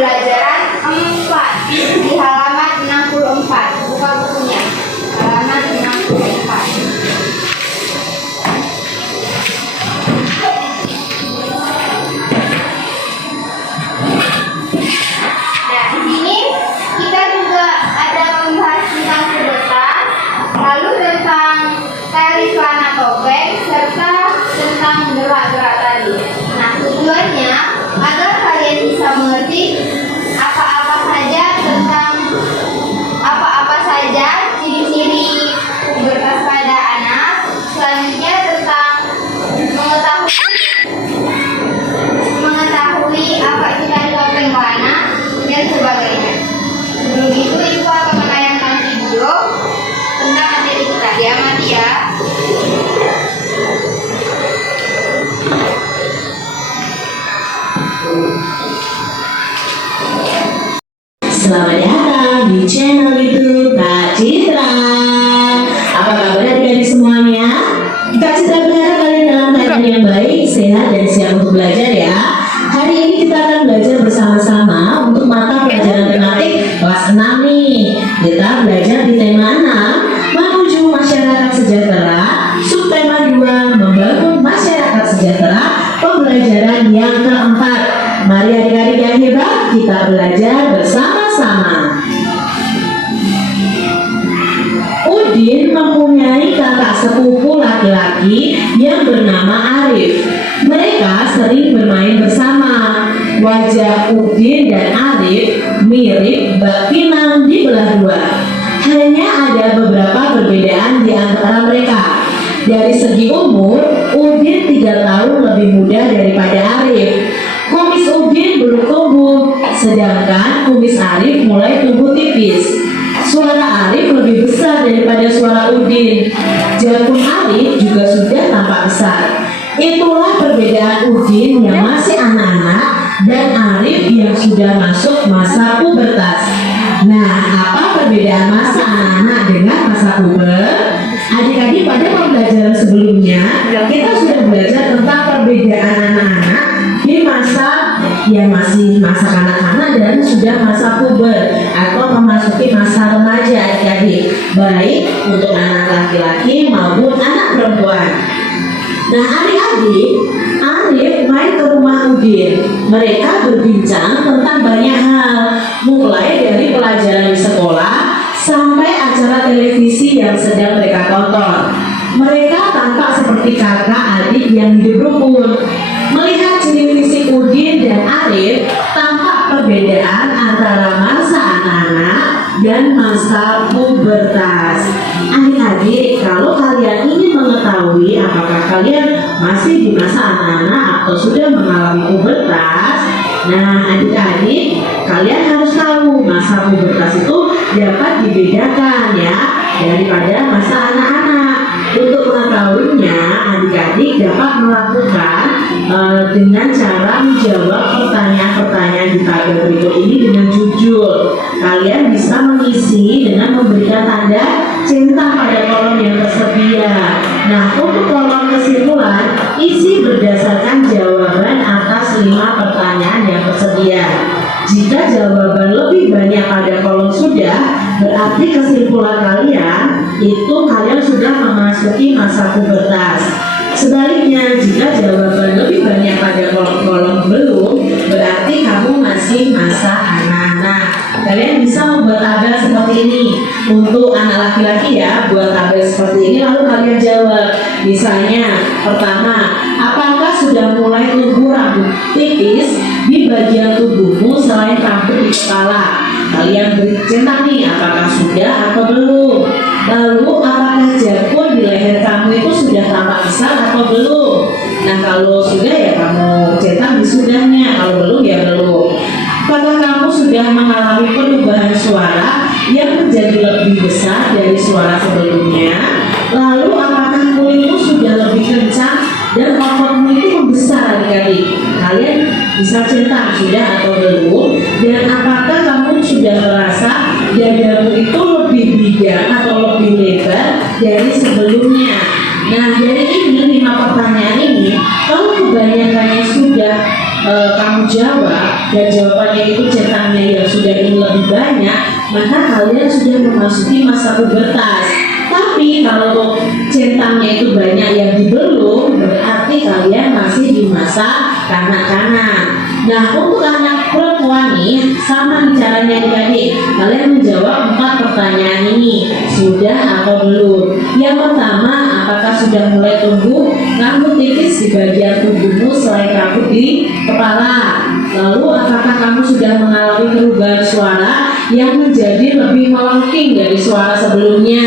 pembelajaran 4 di halaman 64. Buka bukunya. Halaman 64. Nah, di sini kita juga ada membahas tentang sedotan, lalu tentang tali celana topeng, serta tentang gerak-gerak tadi. Nah, tujuannya agar kalian bisa mengerti apa-apa saja ciri-ciri pubertas pada anak. Selanjutnya tentang mengetahui apa itu tali topeng celana dan sebagainya. Sebelum itu Ibu akan menayangkan video tentang materi kita. Diamati ya. Selamat datang di channel YouTube Kak Citra. Apa kabar adik-adik semuanya? Kak Citra berharap kalian dalam keadaan yang baik, sehat, dan siap untuk belajar ya. Hari ini kita akan belajar bersama-sama untuk mata pelajaran tematik kelas 6 nih. Kita belajar di tema 6, menuju masyarakat sejahtera. Subtema 2, membangun masyarakat sejahtera. Pembelajaran yang keempat. Mari adik-adik yang hebat, kita belajar bersama-sama. Udin mempunyai kakak sepupu laki-laki yang bernama Arif. Mereka sering bermain bersama. Wajah Udin dan Arif mirip bak pinang di belah dua. Hanya ada beberapa perbedaan di antara mereka. Dari segi umur, Udin 3 tahun lebih muda daripada Arif. Kumis Udin belum tumbuh, sedangkan kumis Arif mulai tumbuh tipis. Suara Arif lebih besar daripada suara Udin. Jantung Arif juga sudah tampak besar. Itulah perbedaan Udin yang masih anak-anak dan Arif yang sudah masuk masa pubertas. Nah, apa perbedaan masa anak-anak dengan masa puber? Adik-adik, pada pembelajaran sebelumnya kita sudah belajar tentang perbedaan anak-anak di masa yang masih masa kanak-kanak dan sudah masa puber atau memasuki masa remaja adik-adik, baik untuk anak laki-laki maupun anak perempuan. Nah adik-adik, Arif main ke rumah Udin. Mereka berbincang tentang banyak hal, mulai dari pelajaran di sekolah sampai acara televisi yang sedang mereka tonton. Mereka tampak seperti kakak adik yang hidup rukun. Melihat ciri fisik Udin dan Arif, tampak perbedaan antara masa anak-anak dan masa pubertas. Adik-adik, kalau kalian ingin mengetahui apakah kalian masih di masa anak-anak atau sudah mengalami pubertas, nah adik-adik, kalian harus tahu masa pubertas itu dapat dibedakan ya daripada masa anak-anak. Untuk mengetahuinya, adik-adik dapat melakukan dengan cara menjawab pertanyaan-pertanyaan di tabel berikut ini dengan jujur. Kalian bisa mengisi dengan memberikan tanda centang pada kolom yang tersedia. Nah, untuk kolom kesimpulan, isi berdasarkan jawaban atas 5 pertanyaan yang tersedia. Jika jawaban lebih banyak pada kolom sudah, berarti kesimpulan kalian itu kalian sudah memasuki masa pubertas. Sebaliknya, jika jawaban lebih banyak pada kolom belum, berarti kamu masih masa anak-anak. Kalian bisa membuat tabel seperti ini. Untuk anak laki-laki ya, buat tabel seperti ini lalu kalian jawab. Misalnya, pertama, apakah sudah mulai tumbuh rambut tipis di bagian tubuhmu selain rambut di kepala? Kalian beri centang nih, apakah sudah atau belum? Lalu, apakah jakun di leher kamu itu sudah tampak besar atau belum? Nah, kalau sudah ya kamu centang di sudahnya, kalau belum ya belum. Apakah kamu sudah mengalami perubahan suara yang menjadi lebih besar dari suara sebelumnya? Lalu, apakah kulitmu sudah lebih kencang dan ototmu itu membesar adik-adik? Kalian bisa centang sudah atau belum? Dan apakah kamu sudah merasa dadamu itu lebih bidang atau lebih lebar dari sebelumnya? Nah, dari ini 5 pertanyaan ini, kalau kebanyakannya sudah kamu jawab dan jawabannya itu centangnya yang sudah ini lebih banyak, maka kalian sudah memasuki masa pubertas. Tapi kalau centangnya itu banyak yang belum, berarti kalian masih di masa kanak-kanak. Nah, untuk anak perempuan nih, sama nih caranya adik-adik. Kalian menjawab 4 pertanyaan ini, sudah atau belum. Yang pertama, apakah sudah mulai tumbuh rambut tipis di bagian tubuhmu selain rambut di kepala? Lalu, apakah kamu sudah mengalami perubahan suara yang menjadi lebih melengking dari suara sebelumnya?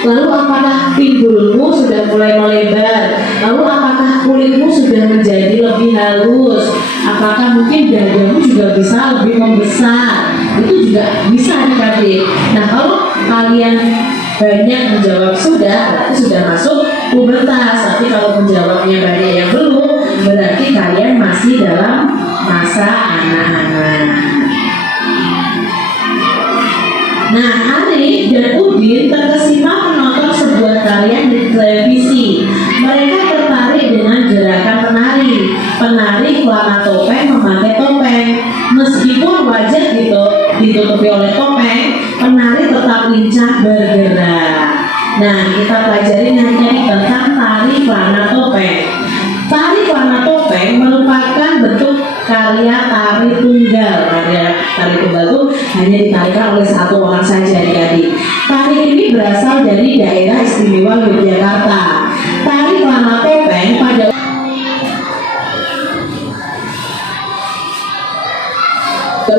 Lalu, apakah pinggulmu sudah mulai melebar? Lalu, apakah kulitmu sudah menjadi lebih halus? Apakah mungkin dadamu juga bisa lebih membesar? Itu juga bisa adik-adik. Nah, kalau kalian banyak menjawab sudah, berarti sudah masuk pubertas. Tapi kalau menjawabnya banyak yang belum, berarti kalian masih dalam masa anak-anak. Nah, Arif dan Udin terkesima menonton sebuah tarian di televisi. Mereka tertarik dengan gerakan penari. Penari kelana topeng memakai topeng. Meskipun wajah ditutupi oleh topeng, penari tetap lincah bergerak. Nah, kita pelajari nanti tentang tari kelana topeng. Tari kelana topeng merupakan bentuk karya tari tunggal. Karya tari tunggal itu hanya ditarikan oleh satu orang saja adik-adik. Tari ini berasal dari daerah istimewa Yogyakarta. Tari kelana topeng pada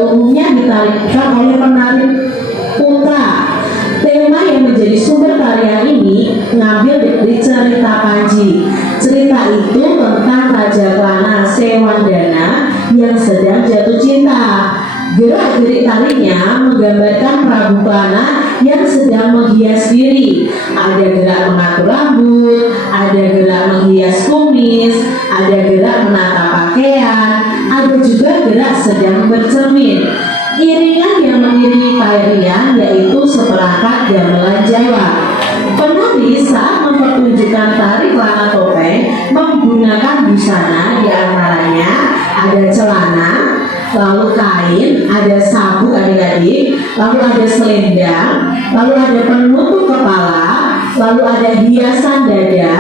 umumnya ditarikan oleh penari putra. Tema yang menjadi sumber tarian ini mengambil dari cerita Panji. Cerita itu tentang Raja Kelana Sewandana yang sedang jatuh cinta. Gerak-gerik tarinya menggambarkan Prabu Kelana yang sedang menghias diri. Ada gerak mengatur rambut, ada gerak menghias kumis, ada gerak menata pakaian, ada juga gerak sedang bercermin. Iringan yang mengiringi tarian yaitu seperangkat gamelan Jawa. Penari saat mempertunjukkan tari kelana topeng menggunakan busana, diantaranya ada celana, lalu kain, ada sabuk adik-adik, lalu ada selendang, lalu ada penutup kepala, lalu ada hiasan dada,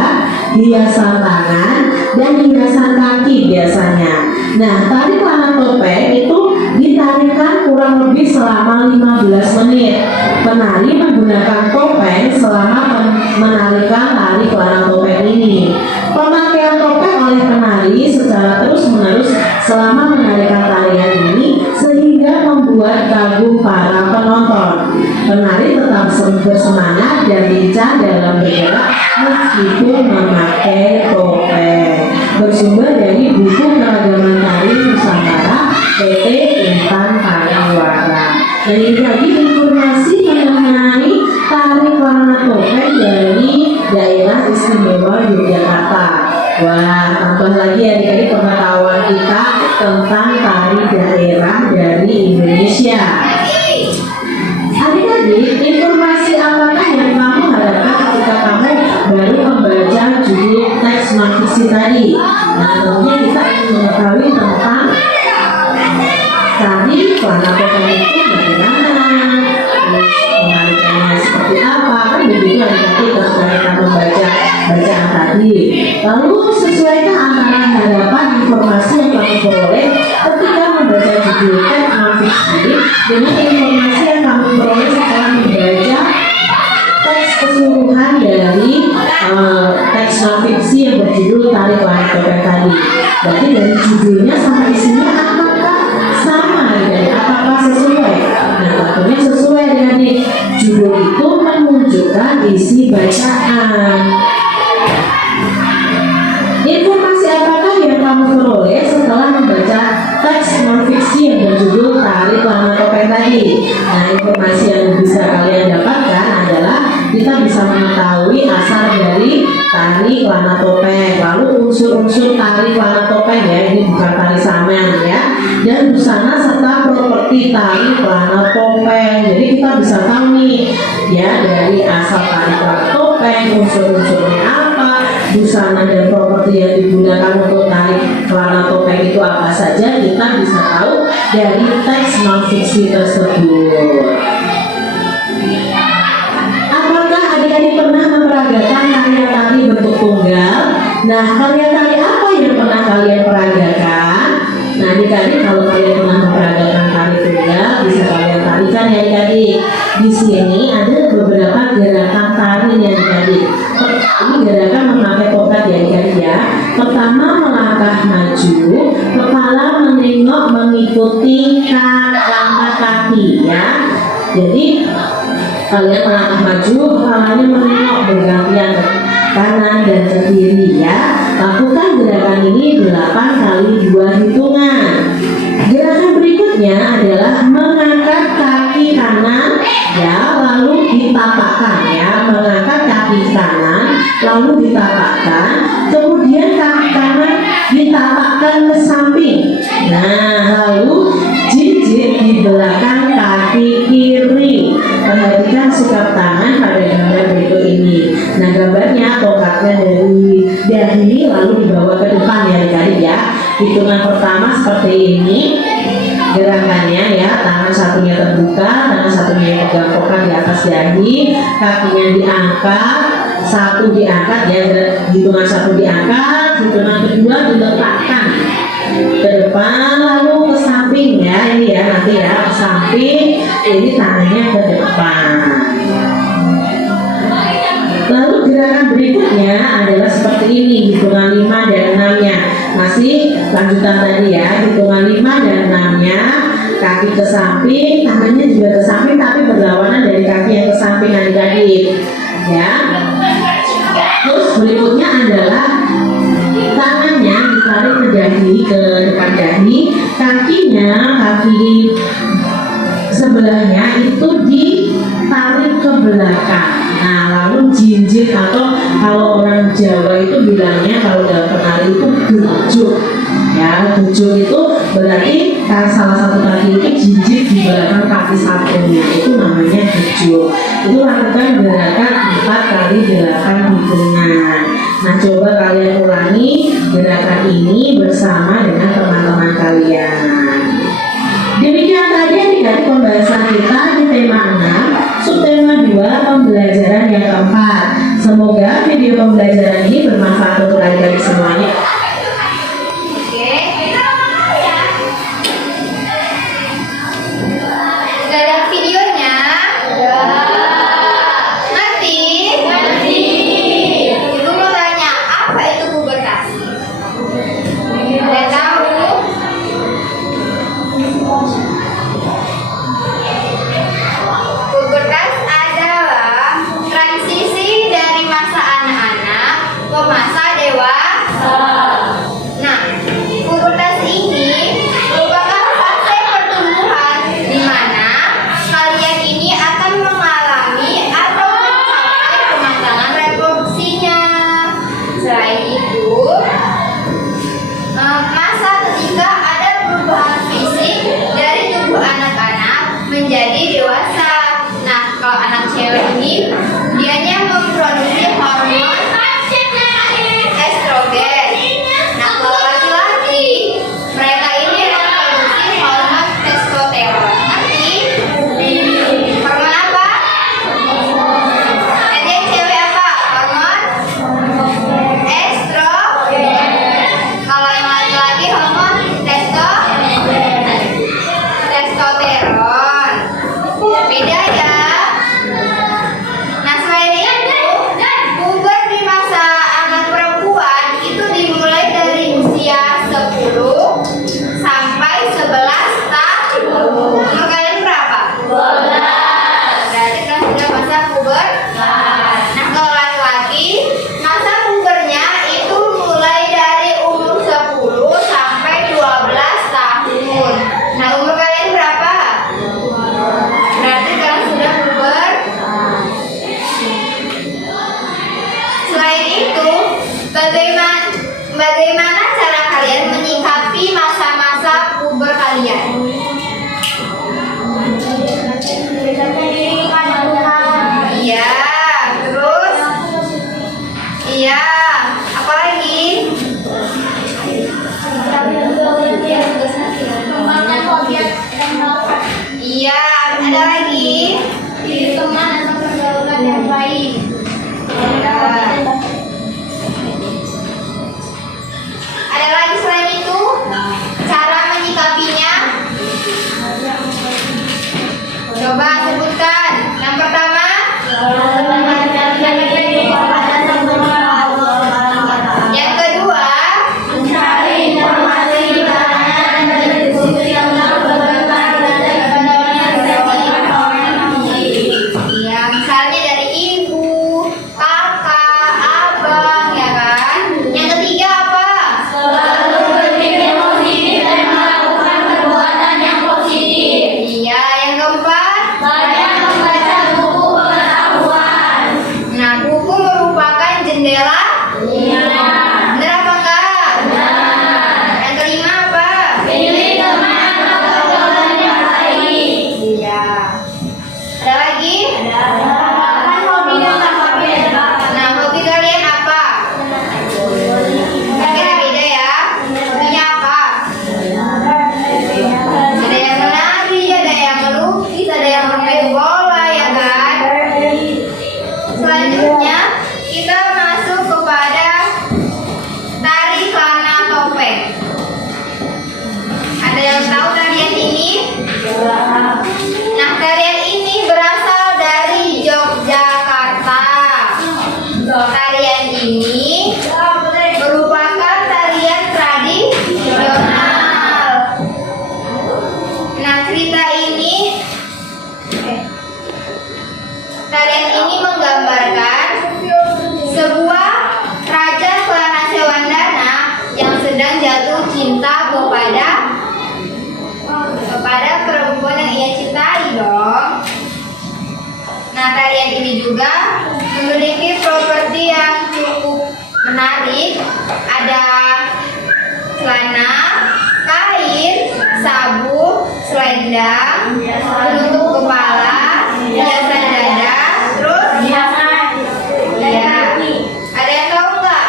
hiasan tangan, dan hiasan kaki biasanya. Nah, tari kelana topeng itu ditarikan kurang lebih selama 15 menit. Penari menggunakan topeng selama menarikan tari kelana topeng ini. Pemakaian topeng oleh penari secara terus-menerus selama menarikan tarian ini sehingga membuat kagum para penonton. Penari tetap bersemangat dan lincah dalam bergerak meskipun memakai topeng. Bersumber dari buku Keragaman Tari Nusantara PT Intan Pariwara. Dan ini lagi informasi mengenai tari kelana topeng dari daerah istimewa Yogyakarta. Wah, tambah lagi adik-adik pengetahuan kita tentang tari daerah dari Indonesia. Adik-adik, informasi apakah yang kamu harapkan ketika kamu baru membaca judul teks non-fiksi tadi? Nah, tentunya kita ingin mengetahui tentang tari kelana topeng itu bagaimana, terus penarikannya seperti apa, kan begitu adik-adik ketika kita membaca bacaan tadi. Lalu sesuaikan antara harapan informasi yang kamu peroleh ketika membaca judul teks non-fiksi dengan informasi yang kamu peroleh setelah membaca teks keseluruhan dari teks non-fiksi yang berjudul Tari Kelana Topeng tadi. Berarti dari judulnya sama isinya apakah sama dan apakah sesuai? Nah, tentunya sesuai dengan judul itu menunjukkan isi bacaan. Informasi apakah yang kamu peroleh setelah membaca teks non-fiksi yang berjudul Tari Kelana Topeng tadi? Nah, informasi yang bisa kalian dapatkan adalah kita bisa mengetahui asal dari tari kelana topeng, lalu unsur-unsur tari kelana topeng ya, ini bukan tari saman ya, dan busana serta properti tari kelana topeng. Jadi kita bisa tahu nih ya dari asal tari kelana topeng, unsur-unsurnya apa, busana dan properti yang digunakan untuk tarik celana topeng itu apa saja, kita bisa tahu dari teks non-fiksi tersebut. Apakah adik-adik pernah memperagakan karya tari bentuk tunggal? Nah, karya tari apa yang pernah kalian peragakan? Nah, adik-adik kalau kalian pernah memperagakan tari tunggal, bisa kalian tarikan ya adik-adik. Di sini ada beberapa gerakan tari ya adik-adik. Ini gerakan memakai tongkat ya adik-adik ya. Pertama, melangkah maju, kepala menengok mengikuti langkah kaki ya. Jadi kalian melangkah maju, kepalanya menengok bergantian ke kanan dan ke kiri ya. Lakukan gerakan ini 8 kali 2 hitungan. Gerakan berikutnya adalah mengangkat kaki kanan ya, lalu ditapakkan ya. Mengangkat kaki kanan lalu ditapakkan, kemudian kaki kanan ditapakkan ke samping. Nah, lalu jinjit di belakang kaki kiri. Perhatikan sikap tangan pada gambar berikut ini. Nah, gambarnya tongkatnya dari dahi lalu dibawa ke depan ya adik-adik ya. Hitungan pertama seperti ini gerakannya ya, tangan satunya terbuka, tangan satunya pegang tongkat di atas dahi, kakinya diangkat, satu diangkat ya, hitungan satu diangkat, hitungan kedua diletakkan ke depan lalu ke samping ya, ini ya nanti ya ke samping, ini tangannya ke depan. Lalu gerakan berikutnya adalah seperti ini, hitungan 5 dan 6-nya. Masih lanjutan tadi ya, hitungan 5 dan 6-nya, kaki ke samping, tangannya juga ke samping tapi berlawanan dari kaki yang ke samping adik-adik. Ya. Terus berikutnya adalah tangannya ditarik ke dahi, ke depan dahi, kakinya, kaki sebelahnya itu ditarik ke belakang. Nah, lalu jinjit atau kalau orang Jawa itu bilangnya kalau dalam penari itu gejuk. Ya, gejuk itu berarti salah satu kaki itu jinjit di belakang kaki satunya, itu namanya gejuk. Itu lakukan gerakan 4 kali 8 hitungan. Nah, coba kalian ulangi gerakan ini bersama dengan teman-teman kalian. Demikian tadi adik-adik pembahasan kita di tema 6, subtema 2, pembelajaran yang keempat. Semoga video pembelajaran ini bermanfaat untuk adik-adik semuanya. Oke. Sudah ada videonya? Nanti. Ibu mau tanya, apa itu pubertas? Ada tahu? Pubertas adalah transisi dari masa anak-anak ke masa dewasa. ini juga memiliki properti yang cukup menarik. Ada celana, kain, sabuk, selendang, penutup kepala, hiasan dada, terus iya. Ada yang tahu nggak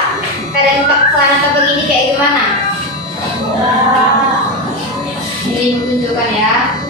keadaan celana tabung ini kayak gimana? Ini tunjukkan ya.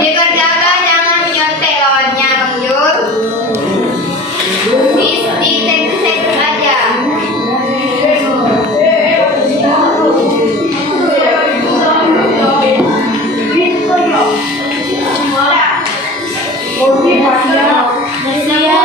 Dikerjakan, jangan menyontek lawannya, Bang Jul. Di tegur aja. Masih ya?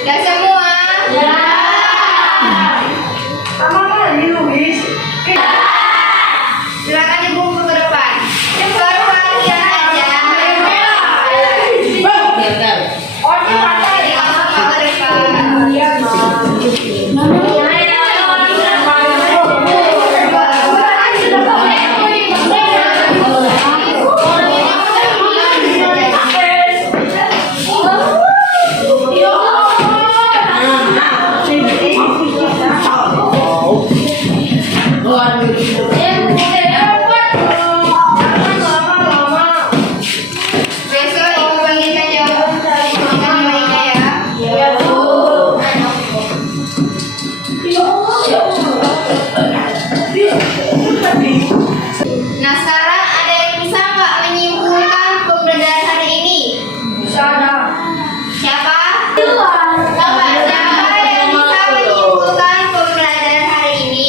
Udah semua? Ya. Silakan ibu ke depan. Baru latihan aja. Jadi kamu mau ke depan. Besok ibu bagikan jawaban mereka ya. Nah sekarang ada yang bisa nggak menyimpulkan pembelajaran hari ini? Siapa? Siapa yang bisa menyimpulkan pembelajaran hari ini?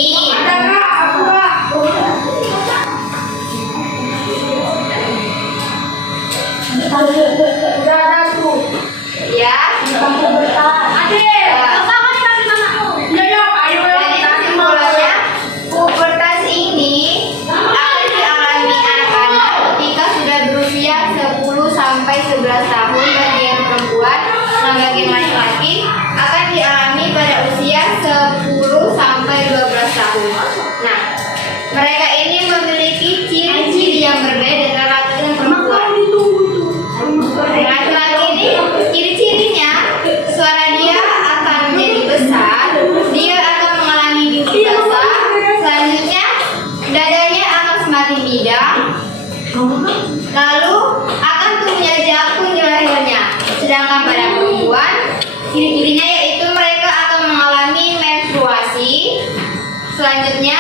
Mereka ini memiliki ciri-ciri yang berbeda antara laki dan perempuan. Laki-laki ini ciri-cirinya suara dia akan menjadi besar, dia akan mengalami mimpi basah, selanjutnya dadanya akan semakin bidang, lalu akan tumbuhnya jakun di lehernya. Sedangkan pada perempuan, ciri-cirinya yaitu mereka akan mengalami menstruasi, selanjutnya